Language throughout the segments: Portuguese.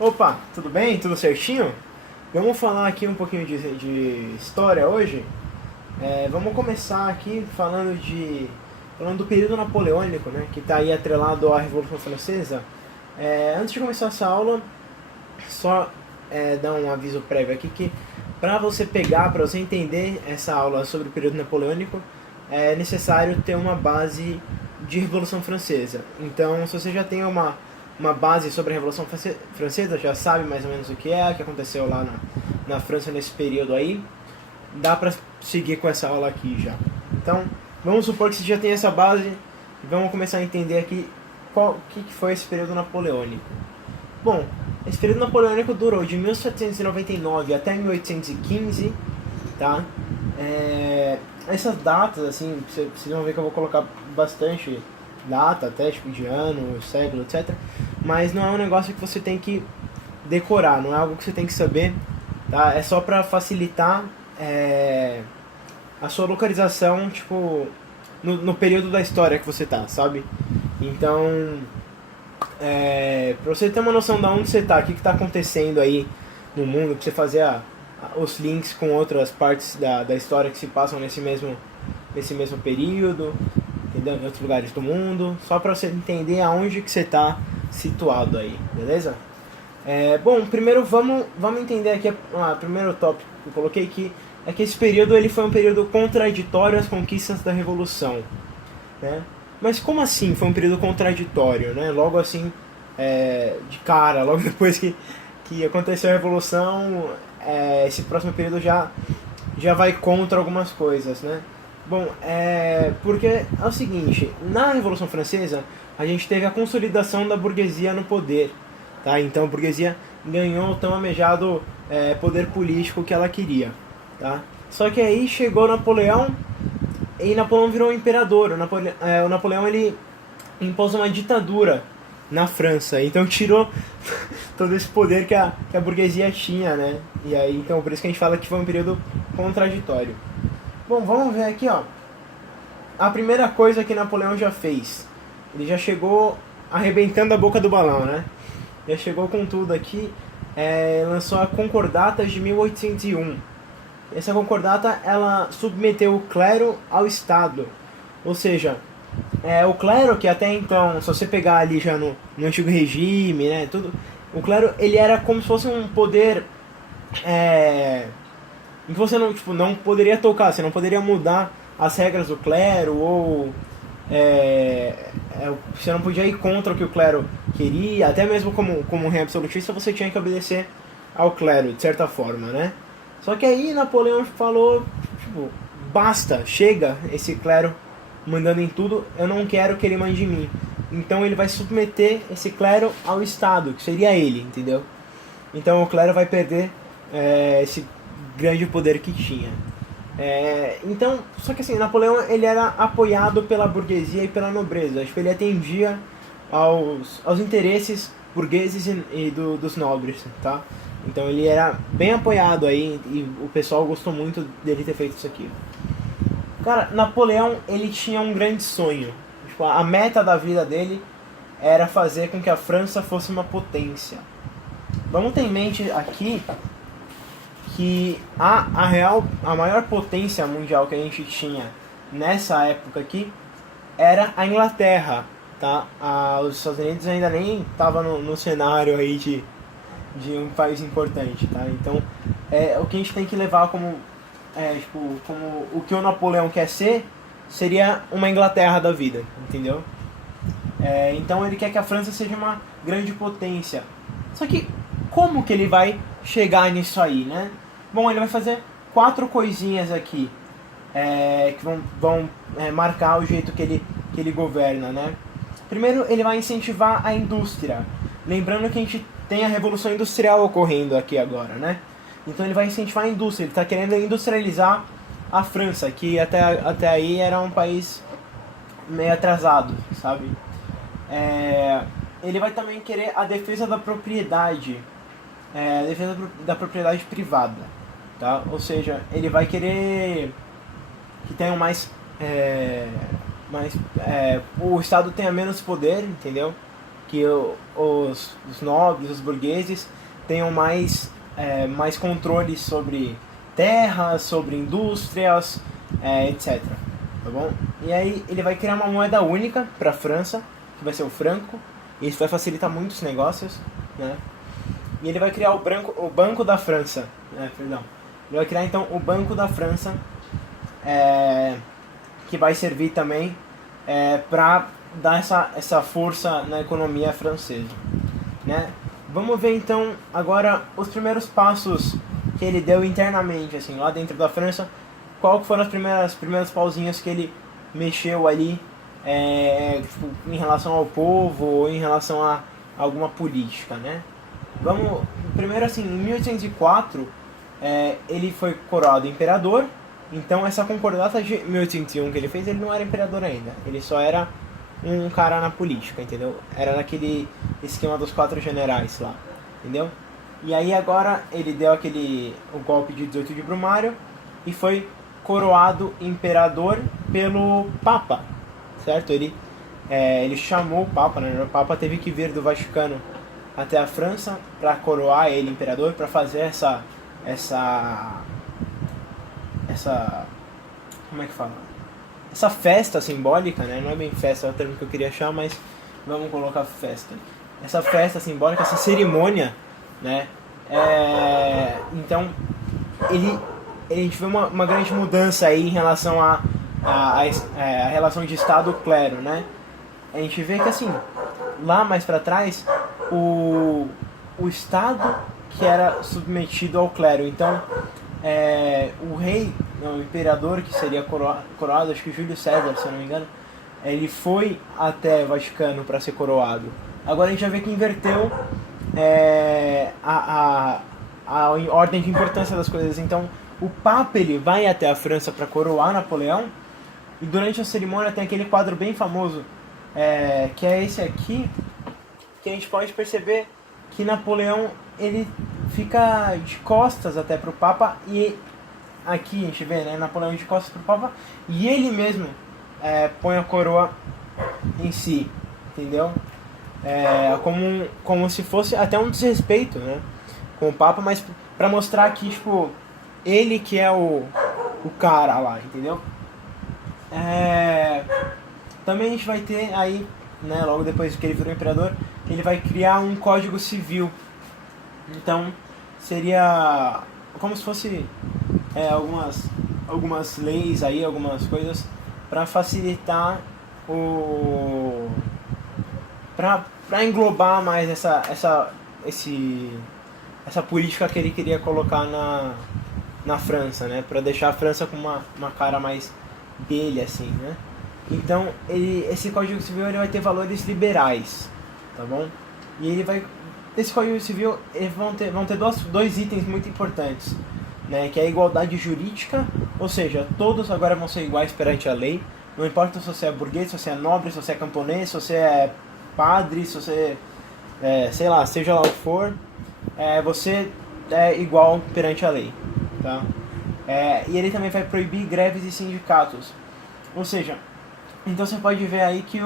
Opa, tudo bem? Tudo certinho? Vamos falar aqui um pouquinho de história hoje. Vamos começar aqui falando do período napoleônico, né, que está aí atrelado à Revolução Francesa. Antes de começar essa aula, só dar um aviso prévio aqui que para você entender essa aula sobre o período napoleônico, é necessário ter uma base de Revolução Francesa. Então, se você já tem uma base sobre a Revolução Francesa, já sabe mais ou menos o que aconteceu lá na França nesse período aí, dá para seguir com essa aula aqui já. Então, vamos supor que você já tem essa base e vamos começar a entender aqui o que foi esse período napoleônico. Bom, esse período napoleônico durou de 1799 até 1815, tá? Essas datas, assim, vocês vão ver que eu vou colocar bastante data, até tipo de ano, século, etc. Mas não é um negócio que você tem que decorar, não é algo que você tem que saber, tá? É só pra facilitar a sua localização, tipo, no período da história que você tá, sabe? Então, pra você ter uma noção de onde você tá, o que tá acontecendo aí no mundo, pra você fazer os links com outras partes da história que se passam nesse mesmo período, entendeu? Em outros lugares do mundo, só pra você entender aonde que você tá situado aí, beleza? Bom, primeiro vamos entender aqui, primeiro tópico que eu coloquei aqui, é que esse período ele foi um período contraditório às conquistas da Revolução, né? Mas como assim foi um período contraditório, né? Logo assim, de cara, logo depois que aconteceu a Revolução, esse próximo período já vai contra algumas coisas, né? Bom, porque é o seguinte, na Revolução Francesa a gente teve a consolidação da burguesia no poder, tá? Então a burguesia ganhou o tão almejado poder político que ela queria, tá? Só que aí chegou Napoleão e Napoleão virou imperador. O Napoleão ele impôs uma ditadura na França, então tirou todo esse poder que a burguesia tinha, né? E aí, então, por isso que a gente fala que foi um período contraditório. Bom, vamos ver aqui, ó. A primeira coisa que Napoleão já fez, ele já chegou arrebentando a boca do balão, né? Já chegou com tudo aqui, lançou a Concordata de 1801. Essa concordata, ela submeteu o clero ao Estado. Ou seja, o clero, que até então, se você pegar ali já no antigo regime, né, tudo, o clero, ele era como se fosse um poder em que você não poderia tocar, você não poderia mudar as regras do clero, ou você não podia ir contra o que o clero queria, até mesmo como rei absolutista, você tinha que obedecer ao clero, de certa forma, né? Só que aí Napoleão falou, tipo, basta, chega esse clero mandando em tudo, eu não quero que ele mande em mim. Então ele vai submeter esse clero ao Estado, que seria ele, entendeu? Então o clero vai perder esse grande poder que tinha. Então, só que assim, Napoleão ele era apoiado pela burguesia e pela nobreza. Acho que ele atendia aos interesses burgueses dos nobres, tá? Então ele era bem apoiado aí e o pessoal gostou muito dele ter feito isso aqui. Cara, Napoleão ele tinha um grande sonho. Tipo, a meta da vida dele era fazer com que a França fosse uma potência. Vamos ter em mente aqui que a maior potência mundial que a gente tinha nessa época aqui era a Inglaterra, tá? Os Estados Unidos ainda nem estavam no cenário aí de um país importante, tá? Então, o que a gente tem que levar como o que o Napoleão quer ser seria uma Inglaterra da vida, entendeu? Então ele quer que a França seja uma grande potência. Só que como que ele vai chegar nisso aí, né? Bom, ele vai fazer 4 coisinhas aqui que vão marcar o jeito que ele governa, né? Primeiro, ele vai incentivar a indústria. Lembrando que a gente tem a Revolução Industrial ocorrendo aqui agora, né? Então ele vai incentivar a indústria, ele está querendo industrializar a França, que até aí era um país meio atrasado, sabe? Ele vai também querer a defesa da propriedade, a defesa da propriedade privada, tá? Ou seja, ele vai querer que tenham o Estado tenha menos poder, entendeu? que os nobres, os burgueses tenham mais controle sobre terras, sobre indústrias, etc. Tá bom? E aí ele vai criar uma moeda única para a França, que vai ser o franco, e isso vai facilitar muitos negócios, né? E ele vai criar o Banco da França, perdão. Ele vai criar então o Banco da França, que vai servir também para dar essa força na economia francesa, né? Vamos ver então agora os primeiros passos que ele deu internamente, assim, lá dentro da França. Qual que foram os primeiros pauzinhos que ele mexeu ali, tipo, em relação ao povo ou em relação a alguma política, né? Vamos, primeiro assim, em 1804 ele foi coroado imperador. Então essa concordata de 1801 que ele fez, ele não era imperador ainda, ele só era um cara na política, entendeu? Era naquele esquema dos 4 generais lá, entendeu? E aí agora ele deu o golpe de 18 de Brumário e foi coroado imperador pelo Papa, certo? Ele chamou o Papa, né? O Papa teve que vir do Vaticano até a França para coroar ele imperador, para fazer essa como é que fala? Essa festa simbólica, né? Não é bem festa, é o termo que eu queria achar, mas vamos colocar festa. Essa festa simbólica, essa cerimônia, né? Então, a gente vê uma grande mudança aí em relação a relação de Estado-clero, né? A gente vê que, assim, lá mais para trás, o Estado que era submetido ao clero. Então, o rei, o imperador que seria coroado, acho que Júlio César, se eu não me engano, ele foi até o Vaticano para ser coroado. Agora a gente já vê que inverteu a ordem de importância das coisas. Então o Papa ele vai até a França para coroar Napoleão, e durante a cerimônia tem aquele quadro bem famoso, que é esse aqui, que a gente pode perceber que Napoleão ele fica de costas até pro Papa, e aqui a gente vê, né, Napoleão de costas pro Papa, e ele mesmo põe a coroa em si, entendeu? Como se fosse até um desrespeito, né, com o Papa, mas para mostrar que, tipo, ele que é o cara lá, entendeu? Também a gente vai ter aí, né, logo depois que ele virou imperador, ele vai criar um código civil. Então seria como se fosse algumas leis aí, algumas coisas para facilitar para englobar mais essa política que ele queria colocar na França, né, para deixar a França com uma cara mais dele, assim, né? Então esse Código Civil ele vai ter valores liberais, tá bom? E esse Código Civil eles vão ter dois itens muito importantes, né? Que é a igualdade jurídica, ou seja, todos agora vão ser iguais perante a lei. Não importa se você é burguês, se você é nobre, se você é camponês, se você é padre, se você sei lá, seja lá o que for, você é igual perante a lei, tá? E ele também vai proibir greves e sindicatos. Ou seja, então você pode ver aí que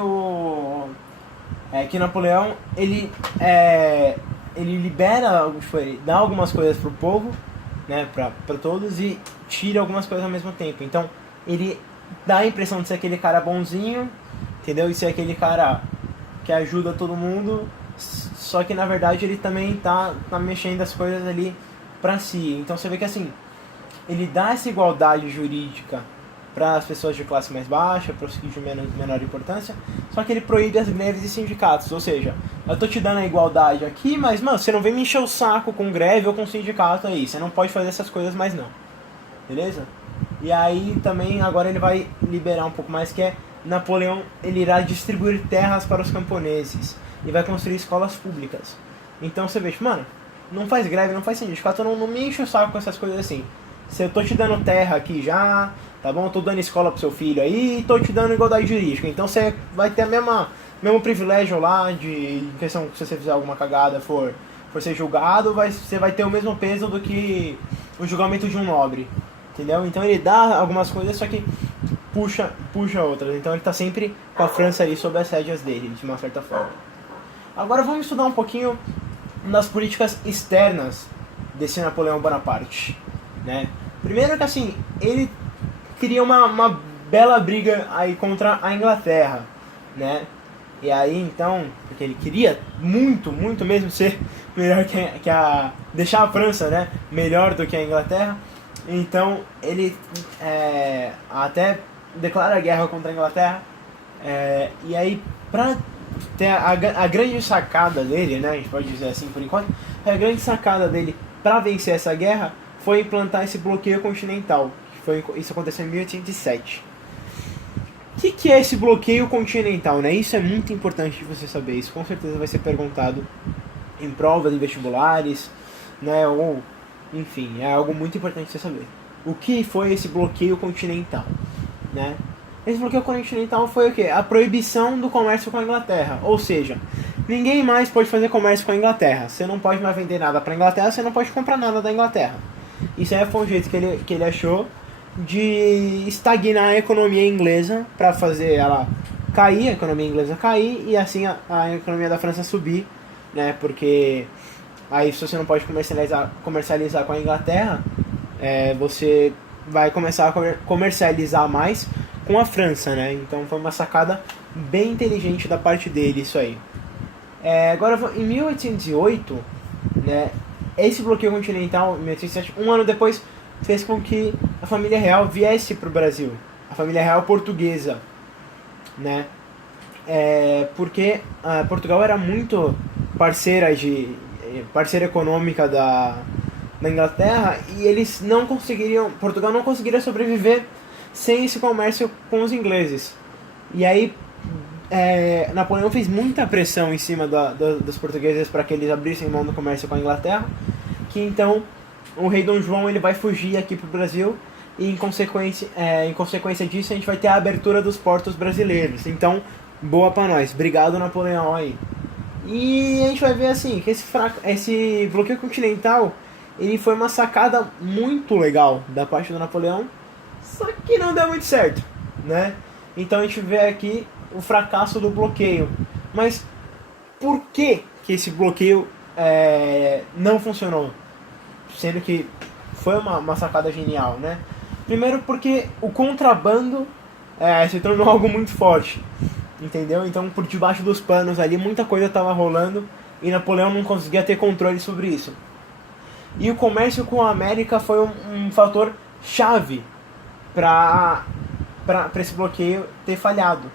que Napoleão ele libera, ele dá algumas coisas pro povo, né, para todos, e tira algumas coisas ao mesmo tempo. Então ele dá a impressão de ser aquele cara bonzinho, entendeu? E ser aquele cara que ajuda todo mundo, só que na verdade ele também tá mexendo as coisas ali pra si. Então você vê que assim, ele dá essa igualdade jurídica para as pessoas de classe mais baixa, para os de menor importância, só que ele proíbe as greves e sindicatos. Ou seja, eu tô te dando a igualdade aqui, mas mano, você não vem me encher o saco com greve ou com sindicato aí, você não pode fazer essas coisas mais não, beleza? E aí também agora ele vai liberar um pouco mais, que é Napoleão, ele irá distribuir terras para os camponeses e vai construir escolas públicas. Então você vê, mano, não faz greve, não faz sindicato, não me enche o saco com essas coisas assim. Se eu tô te dando terra aqui já, tá bom? Tô dando escola pro seu filho aí e tô te dando igualdade jurídica. Então você vai ter mesmo privilégio lá de questão que se você fizer alguma cagada, for ser julgado, você vai ter o mesmo peso do que o julgamento de um nobre, entendeu? Então ele dá algumas coisas, só que puxa outras. Então ele tá sempre com a França ali sob as rédeas dele, de uma certa forma. Agora vamos estudar um pouquinho das políticas externas desse Napoleão Bonaparte, né? Primeiro que assim, ele queria uma bela briga aí contra a Inglaterra, né? E aí então, porque ele queria muito mesmo ser melhor que a deixar a França, né, melhor do que a Inglaterra. Então ele até declara guerra contra a Inglaterra. E aí, pra ter a grande sacada dele, né, a gente pode dizer assim por enquanto, a grande sacada dele para vencer essa guerra foi implantar esse bloqueio continental. Isso aconteceu em 1807. O que é esse bloqueio continental, né? Isso é muito importante de você saber. Isso com certeza vai ser perguntado em provas, em vestibulares, né? Ou, enfim, é algo muito importante de você saber. O que foi esse bloqueio continental, né? Esse bloqueio continental foi o quê? A proibição do comércio com a Inglaterra. Ou seja, ninguém mais pode fazer comércio com a Inglaterra. Você não pode mais vender nada para a Inglaterra, você não pode comprar nada da Inglaterra. Isso aí foi um jeito que ele achou de estagnar a economia inglesa para fazer ela cair, a economia inglesa cair e assim a economia da França subir, né? Porque aí se você não pode comercializar com a Inglaterra, você vai começar a comercializar mais com a França, né? Então foi uma sacada bem inteligente da parte dele isso aí. Agora em 1808, né? Esse bloqueio continental, em 1807, um ano depois, fez com que a família real viesse para o Brasil, a família real portuguesa, né? Porque Portugal era muito parceira econômica da Inglaterra e eles não conseguiriam, Portugal não conseguiria sobreviver sem esse comércio com os ingleses. E aí Napoleão fez muita pressão em cima dos portugueses para que eles abrissem mão do comércio com a Inglaterra, que então o rei Dom João ele vai fugir aqui pro Brasil e em consequência disso a gente vai ter a abertura dos portos brasileiros. Então, boa pra nós. Obrigado, Napoleão aí. E a gente vai ver assim que esse bloqueio continental ele foi uma sacada muito legal da parte do Napoleão, só que não deu muito certo, né? Então a gente vê aqui o fracasso do bloqueio. Mas por que esse bloqueio não funcionou? Sendo que foi uma sacada genial, né? Primeiro porque o contrabando se tornou algo muito forte, entendeu? Então por debaixo dos panos ali muita coisa estava rolando e Napoleão não conseguia ter controle sobre isso. E o comércio com a América foi um fator chave para esse bloqueio ter falhado.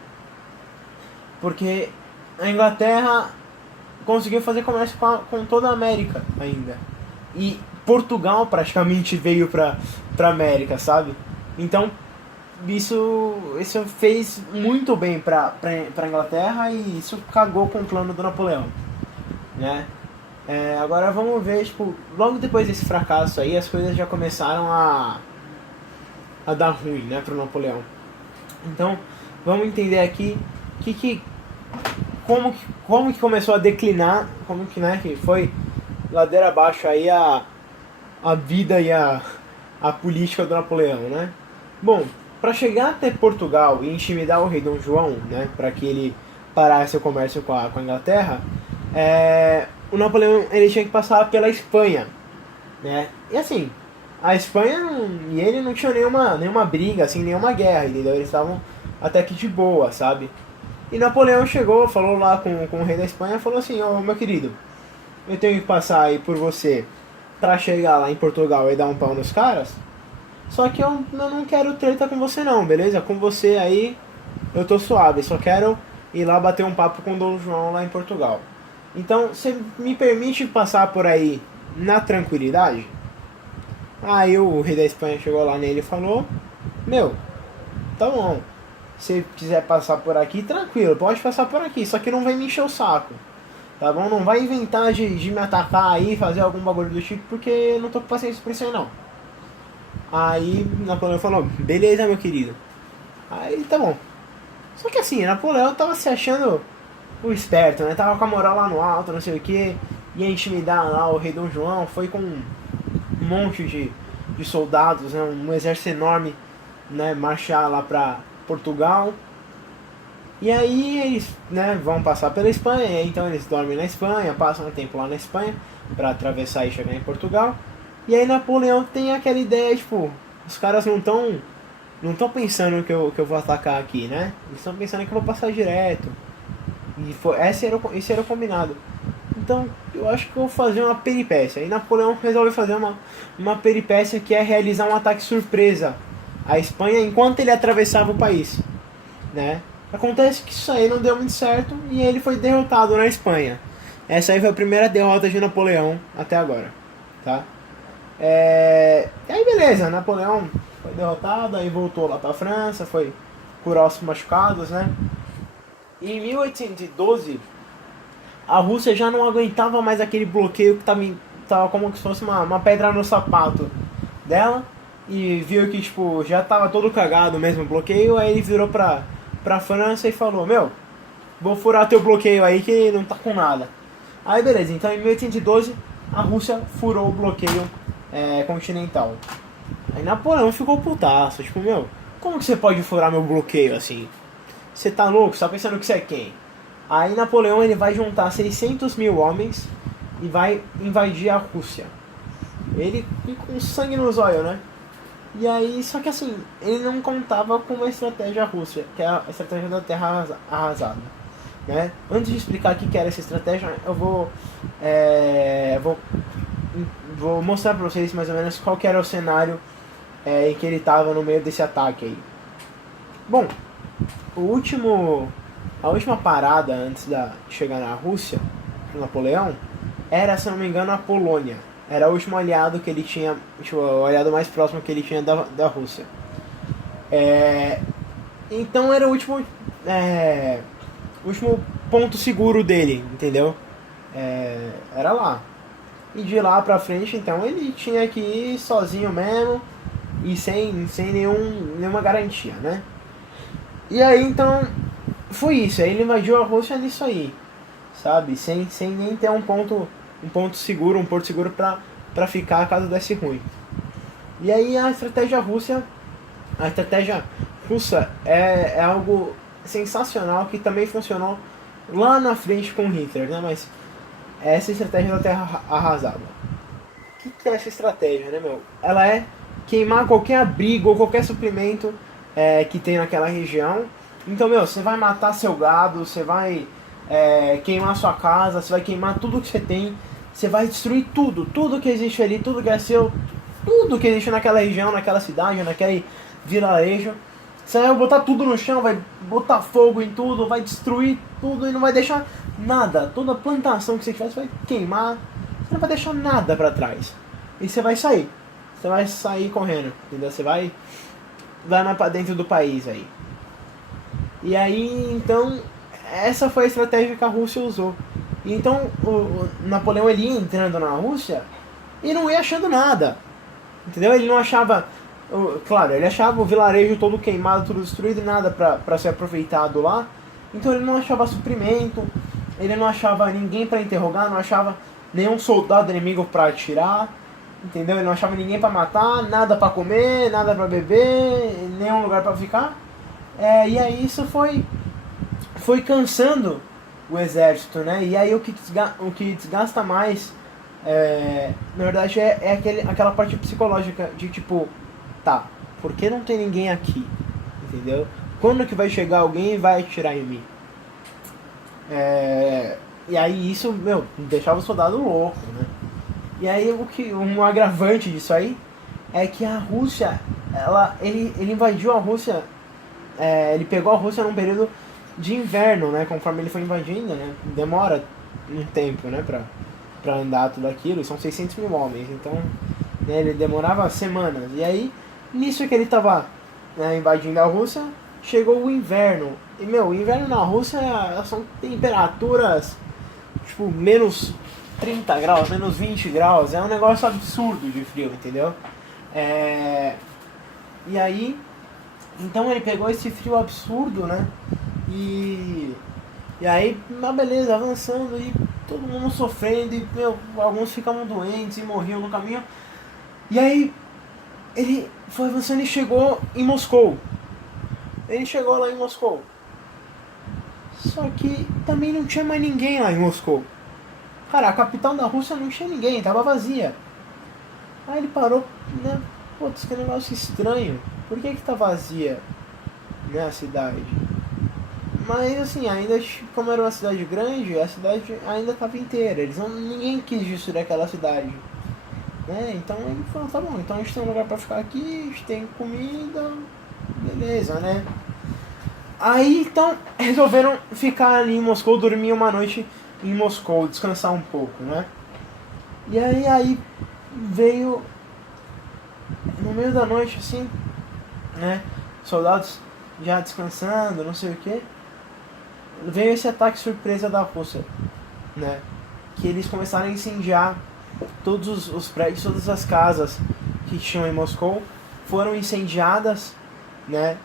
Porque a Inglaterra conseguiu fazer comércio com toda a América ainda. E Portugal praticamente veio pra América, sabe? Então isso fez muito bem pra Inglaterra e isso cagou com o plano do Napoleão, né? Agora vamos ver, tipo, logo depois desse fracasso aí as coisas já começaram a dar ruim, né, pro Napoleão. Então vamos entender aqui como que começou a declinar, como que, né, que foi ladeira abaixo aí a vida e a política do Napoleão, né? Bom, para chegar até Portugal e intimidar o rei Dom João, né, para que ele parasse o comércio com a Inglaterra, o Napoleão ele tinha que passar pela Espanha, né? E assim, a Espanha e ele não tinham nenhuma briga, assim, nenhuma guerra, entendeu? Eles estavam até que de boa, sabe? E Napoleão chegou, falou lá com o rei da Espanha, falou assim: ó, meu querido, eu tenho que passar aí por você pra chegar lá em Portugal e dar um pau nos caras, só que eu não quero treta com você não, beleza? Com você aí eu tô suave, só quero ir lá bater um papo com o Dom João lá em Portugal. Então, você me permite passar por aí na tranquilidade? Aí o rei da Espanha chegou lá nele e falou: meu, tá bom, se quiser passar por aqui, tranquilo, pode passar por aqui, só que não vai me encher o saco, tá bom? Não vai inventar de me atacar aí, fazer algum bagulho do tipo, porque eu não tô com paciência pra isso aí não. Aí Napoleão falou: beleza, meu querido. Aí tá bom. Só que assim, Napoleão tava se achando o esperto, né? Tava com a moral lá no alto, não sei o que, ia intimidar lá o rei Dom João, foi com um monte de soldados, né? Um exército enorme, né? Marchar lá pra Portugal. E aí eles, né, vão passar pela Espanha, então eles dormem na Espanha, passam um tempo lá na Espanha para atravessar e chegar em Portugal. E aí Napoleão tem aquela ideia, tipo, os caras não estão pensando que eu vou atacar aqui, né? Eles estão pensando que eu vou passar direto. E esse era o combinado. Então, eu acho que eu vou fazer uma peripécia. E Napoleão resolve fazer uma peripécia que é realizar um ataque surpresa à Espanha enquanto ele atravessava o país, né? Acontece que isso aí não deu muito certo e ele foi derrotado na Espanha. Essa aí foi a primeira derrota de Napoleão até agora, tá? E aí beleza, Napoleão foi derrotado, aí voltou lá pra França, foi curar os machucados, né? E em 1812, a Rússia já não aguentava mais aquele bloqueio que tava como se fosse uma pedra no sapato dela. E viu que tipo, já tava todo cagado mesmo o bloqueio, aí ele virou pra França e falou, meu, vou furar teu bloqueio aí que não tá com nada. Aí beleza, então em 1812 a Rússia furou o bloqueio continental. Aí Napoleão ficou putaço, tipo, meu, como que você pode furar meu bloqueio assim? Você tá louco? Você tá pensando que você é quem? Aí Napoleão ele vai juntar 600 mil homens e vai invadir a Rússia. Ele com sangue nos olhos, né? E aí, só que assim, ele não contava com uma estratégia russa, que é a estratégia da terra arrasada. Né? Antes de explicar o que era essa estratégia, eu vou mostrar pra vocês mais ou menos qual que era o cenário em que ele estava no meio desse ataque aí. Bom, a última parada antes de chegar na Rússia, do Napoleão, era, se não me engano, a Polônia. Era o último aliado que ele tinha, tipo, o aliado mais próximo que ele tinha da Rússia. Então era o último ponto seguro dele, entendeu? Era lá. E de lá pra frente, então, ele tinha que ir sozinho mesmo e sem nenhuma garantia, né? E aí, então, foi isso. Aí ele invadiu a Rússia nisso aí, sabe? Sem nem ter um ponto seguro, um porto seguro pra ficar caso desse ruim. E aí a estratégia russa é algo sensacional que também funcionou lá na frente com Hitler, né? Mas essa estratégia da terra arrasada. O que é essa estratégia, né, meu? Ela é queimar qualquer abrigo ou qualquer suprimento que tem naquela região. Então, meu, você vai matar seu gado, você vai queimar sua casa, você vai queimar tudo que você tem, você vai destruir tudo que existe ali, tudo que é seu, tudo que existe naquela região, naquela cidade, naquele vilarejo. Você vai botar tudo no chão, vai botar fogo em tudo, vai destruir tudo e não vai deixar nada. Toda plantação que você tiver, você vai queimar, você não vai deixar nada pra trás. E você vai sair. Você vai sair correndo, entendeu? Você vai mais pra dentro do país aí. E aí, então, essa foi a estratégia que a Rússia usou. E então, o Napoleão ele ia entrando na Rússia e não ia achando nada. Entendeu? Ele não achava... Claro, ele achava o vilarejo todo queimado, tudo destruído e nada pra ser aproveitado lá. Então ele não achava suprimento, ele não achava ninguém pra interrogar, não achava nenhum soldado inimigo pra atirar. Entendeu? Ele não achava ninguém pra matar, nada pra comer, nada pra beber, nenhum lugar pra ficar. E aí isso foi cansando o exército, né? E aí o que desgasta mais, na verdade, aquela parte psicológica de tipo, tá, por que não tem ninguém aqui? Entendeu? Quando que vai chegar alguém e vai atirar em mim? E aí isso, meu, deixava o soldado louco, né? E aí um agravante disso aí é que a Rússia, ele invadiu a Rússia, ele pegou a Rússia num período de inverno, né? Conforme ele foi invadindo, né? Demora um tempo, né? Pra andar tudo aquilo, são 600 mil homens, então né, ele demorava semanas. E aí, nisso que ele tava invadindo a Rússia, chegou o inverno. E, meu, o inverno na Rússia são temperaturas, tipo, menos 30 graus, menos 20 graus. É um negócio absurdo de frio, entendeu? E aí, então ele pegou esse frio absurdo, né? E aí, beleza, avançando e todo mundo sofrendo e, meu, alguns ficavam doentes e morriam no caminho. E aí, ele foi avançando e chegou em Moscou. Ele chegou lá em Moscou. Só que também não tinha mais ninguém lá em Moscou. Cara, a capital da Rússia não tinha ninguém, tava vazia. Aí ele parou, né? Putz, que negócio estranho. Por que tá vazia, né, a cidade? Mas assim, ainda como era uma cidade grande, a cidade ainda estava inteira. Ninguém quis destruir aquela cidade. Né? Então ele falou, tá bom, então a gente tem um lugar pra ficar aqui, a gente tem comida, beleza, né? Aí então resolveram ficar ali em Moscou, dormir uma noite em Moscou, descansar um pouco, né? E aí veio no meio da noite assim, né? Soldados já descansando, não sei o que. Veio esse ataque surpresa da Rússia, né? Que eles começaram a incendiar todos os prédios, todas as casas que tinham em Moscou foram incendiadas, né?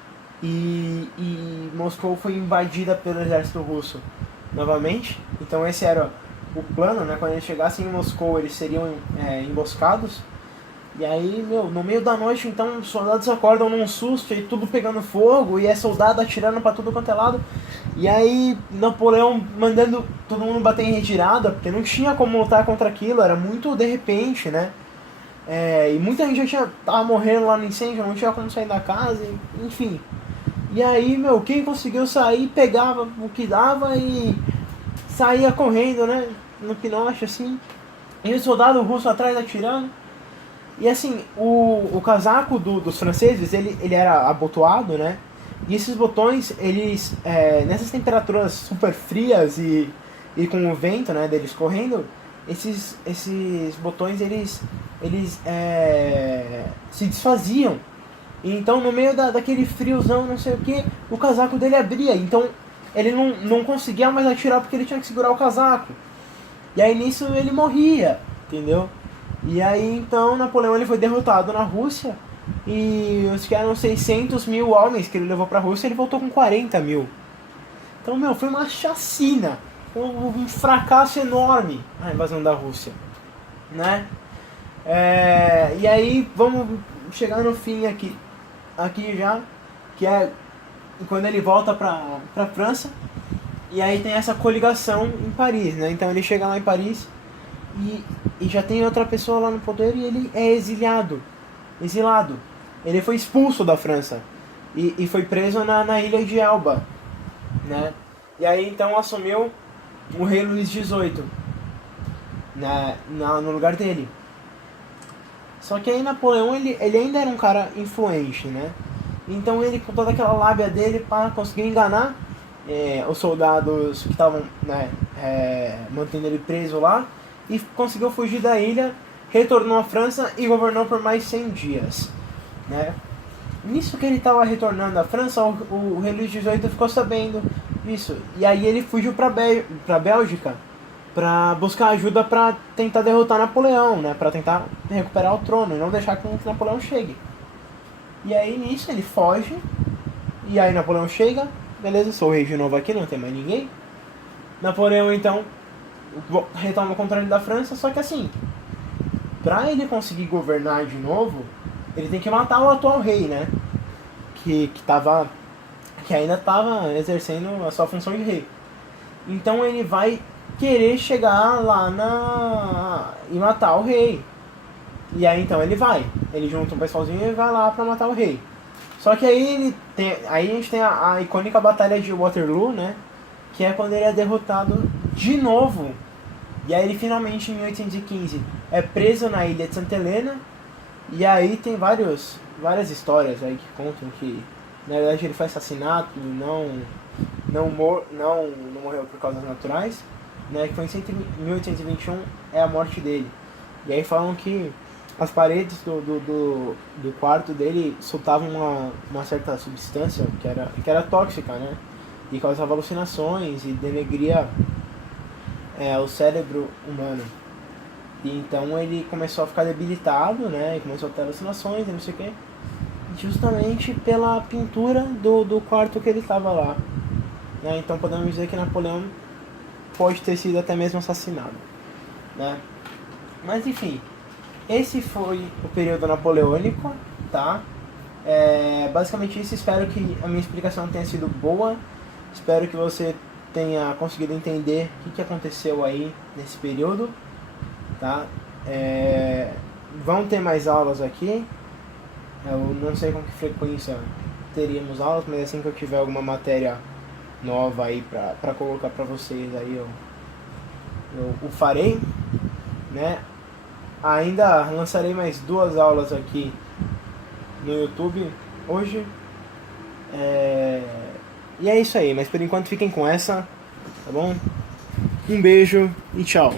E Moscou foi invadida pelo exército russo novamente. Então esse era o plano, né? Quando eles chegassem em Moscou, eles seriam emboscados. E aí, no meio da noite, então, os soldados acordam num susto e tudo pegando fogo, e é soldado atirando pra tudo quanto é lado. E aí, Napoleão mandando todo mundo bater em retirada, porque não tinha como lutar contra aquilo, era muito de repente, né? E muita gente já tava morrendo lá no incêndio, não tinha como sair da casa, enfim. E aí, quem conseguiu sair, pegava o que dava e saía correndo, né? No pinote, assim. E o soldado russo atrás atirando. E assim, o casaco dos franceses, ele era abotoado, né? E esses botões, eles, nessas temperaturas super frias e com o vento, né, deles correndo, esses botões, eles se desfaziam. E então, no meio daquele friozão, não sei o que, o casaco dele abria. Então, ele não conseguia mais atirar porque ele tinha que segurar o casaco. E aí, nisso, ele morria, entendeu? E aí então Napoleão ele foi derrotado na Rússia e os que eram 600 mil homens que ele levou pra Rússia, ele voltou com 40 mil. Então, foi uma chacina, um fracasso enorme a invasão da Rússia, né? E aí vamos chegar no fim aqui já, que é quando ele volta pra França, e aí tem essa coligação em Paris, né? Então ele chega lá em Paris e já tem outra pessoa lá no poder e ele é exilado. Ele foi expulso da França e foi preso na ilha de Elba, né? E aí então assumiu o rei Luís XVIII no lugar dele. Só que aí Napoleão ele ainda era um cara influente, né? Então ele, com toda aquela lábia dele, conseguiu enganar os soldados que estavam, né, mantendo ele preso lá, e conseguiu fugir da ilha, retornou à França e governou por mais 100 dias, né? Nisso que ele estava retornando à França, o rei Luís XVIII ficou sabendo disso, e aí ele fugiu para Bélgica para buscar ajuda para tentar derrotar Napoleão, né? Para tentar recuperar o trono e não deixar que Napoleão chegue. E aí nisso ele foge, e aí Napoleão chega, beleza, sou o rei de novo aqui, não tem mais ninguém. Napoleão então retoma o controle da França, só que assim, pra ele conseguir governar de novo, ele tem que matar o atual rei, né? Que ainda estava exercendo a sua função de rei. Então ele vai querer chegar lá e matar o rei. E aí então ele junta um pessoalzinho e vai lá pra matar o rei. Só que aí a gente tem a icônica batalha de Waterloo, né? Que é quando ele é derrotado de novo. E aí ele finalmente, em 1815, é preso na ilha de Santa Helena. E aí tem várias histórias aí que contam que, na verdade, ele foi assassinado e não morreu por causas naturais, né? Que foi em 1821 é a morte dele. E aí falam que as paredes do quarto dele soltavam uma certa substância que era tóxica, né? E causava alucinações e denegria o cérebro humano. E então ele começou a ficar debilitado, né? E começou a ter alucinações e não sei o que. Justamente pela pintura do quarto que ele estava lá. Né? Então podemos dizer que Napoleão pode ter sido até mesmo assassinado. Né? Mas enfim, esse foi o período napoleônico, tá? Basicamente isso, espero que a minha explicação tenha sido boa. Espero que você tenha conseguido entender o que aconteceu aí nesse período, tá? Vão ter mais aulas aqui. Eu não sei com que frequência teríamos aulas, mas assim que eu tiver alguma matéria nova aí pra colocar pra vocês aí, eu o farei, né? Ainda lançarei mais 2 aulas aqui no YouTube hoje. E é isso aí, mas por enquanto fiquem com essa, tá bom? Um beijo e tchau!